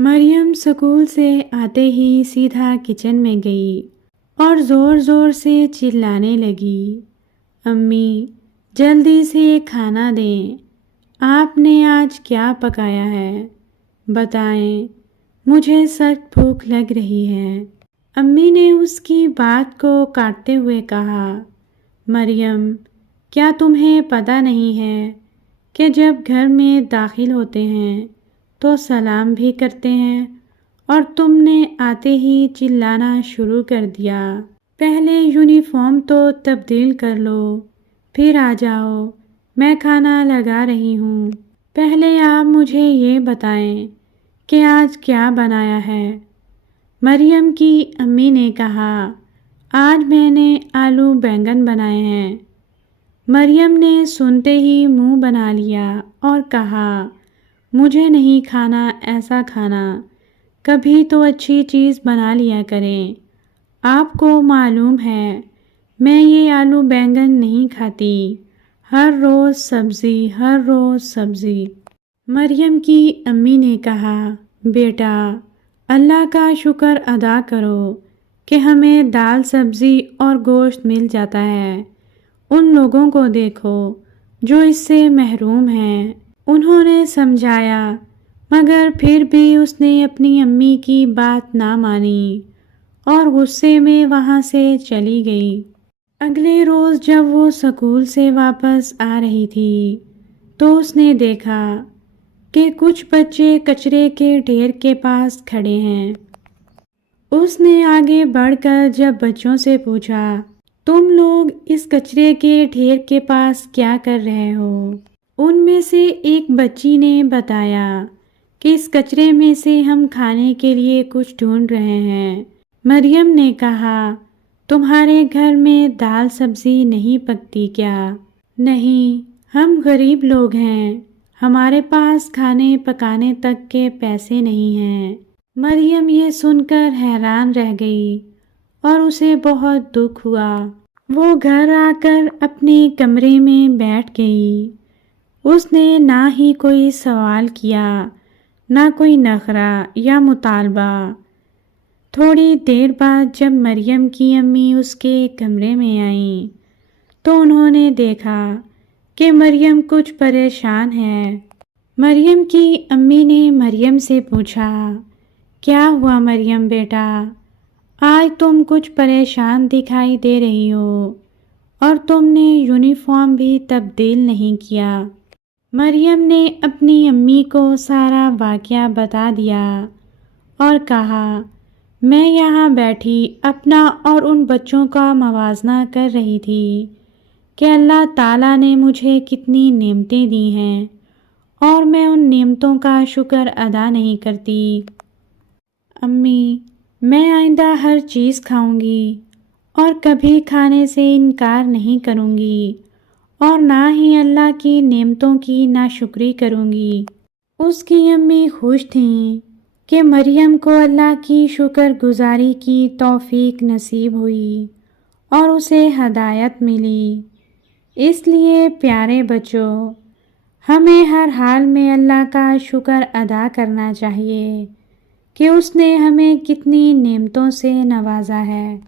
مریم school سے آتے ہی سیدھا کچن میں گئی اور زور زور سے چلانے لگی، امی جلدی سے کھانا دیں، آپ نے آج کیا پکایا ہے؟ بتائیں، مجھے سخت بھوک لگ رہی ہے۔ امی نے اس کی بات کو کاٹتے ہوئے کہا، مریم کیا تمہیں پتہ نہیں ہے کہ جب گھر میں داخل ہوتے ہیں تو سلام بھی کرتے ہیں، اور تم نے آتے ہی چلانا شروع کر دیا۔ پہلے یونیفارم تو تبدیل کر لو، پھر آ جاؤ، میں کھانا لگا رہی ہوں۔ پہلے آپ مجھے یہ بتائیں کہ آج کیا بنایا ہے؟ مریم کی امی نے کہا، آج میں نے آلو بینگن بنائے ہیں۔ مریم نے سنتے ہی منہ بنا لیا اور کہا، مجھے نہیں کھانا ایسا کھانا، کبھی تو اچھی چیز بنا لیا کریں۔ آپ کو معلوم ہے میں یہ آلو بینگن نہیں کھاتی، ہر روز سبزی، ہر روز سبزی۔ مریم کی امی نے کہا، بیٹا اللہ کا شکر ادا کرو کہ ہمیں دال سبزی اور گوشت مل جاتا ہے، ان لوگوں کو دیکھو جو اس سے محروم ہیں۔ انہوں نے سمجھایا، مگر پھر بھی اس نے اپنی امی کی بات نہ مانی اور غصے میں وہاں سے چلی گئی۔ اگلے روز جب وہ سکول سے واپس آ رہی تھی تو اس نے دیکھا کہ کچھ بچے کچرے کے ڈھیر کے پاس کھڑے ہیں۔ اس نے آگے بڑھ کر جب بچوں سے پوچھا، تم لوگ اس کچرے کے ڈھیر کے پاس کیا کر رہے ہو؟ ان میں سے ایک بچی نے بتایا کہ اس کچرے میں سے ہم کھانے کے لیے کچھ ڈھونڈ رہے ہیں۔ مریم نے کہا، تمہارے گھر میں دال سبزی نہیں پکتی کیا؟ نہیں، ہم غریب لوگ ہیں، ہمارے پاس کھانے پکانے تک کے پیسے نہیں ہیں۔ مریم یہ سن کر حیران رہ گئی اور اسے بہت دکھ ہوا۔ وہ گھر آ کر اپنے کمرے میں بیٹھ گئی۔ اس نے نہ ہی کوئی سوال کیا، نہ کوئی نخرہ یا مطالبہ۔ تھوڑی دیر بعد جب مریم کی امی اس کے کمرے میں آئیں تو انہوں نے دیکھا کہ مریم کچھ پریشان ہے۔ مریم کی امی نے مریم سے پوچھا، کیا ہوا مریم بیٹا؟ آج تم کچھ پریشان دکھائی دے رہی ہو اور تم نے یونیفارم بھی تبدیل نہیں کیا۔ مریم نے اپنی امی کو سارا واقعہ بتا دیا اور کہا، میں یہاں بیٹھی اپنا اور ان بچوں کا موازنہ کر رہی تھی کہ اللہ تعالیٰ نے مجھے کتنی نعمتیں دی ہیں اور میں ان نعمتوں کا شکر ادا نہیں کرتی۔ امی، میں آئندہ ہر چیز کھاؤں گی اور کبھی کھانے سے انکار نہیں کروں گی اور نہ ہی اللہ کی نعمتوں کی ناشکری کروں گی۔ اس کی امی خوش تھیں کہ مریم کو اللہ کی شکر گزاری کی توفیق نصیب ہوئی اور اسے ہدایت ملی۔ اس لیے پیارے بچوں، ہمیں ہر حال میں اللہ کا شکر ادا کرنا چاہیے کہ اس نے ہمیں کتنی نعمتوں سے نوازا ہے۔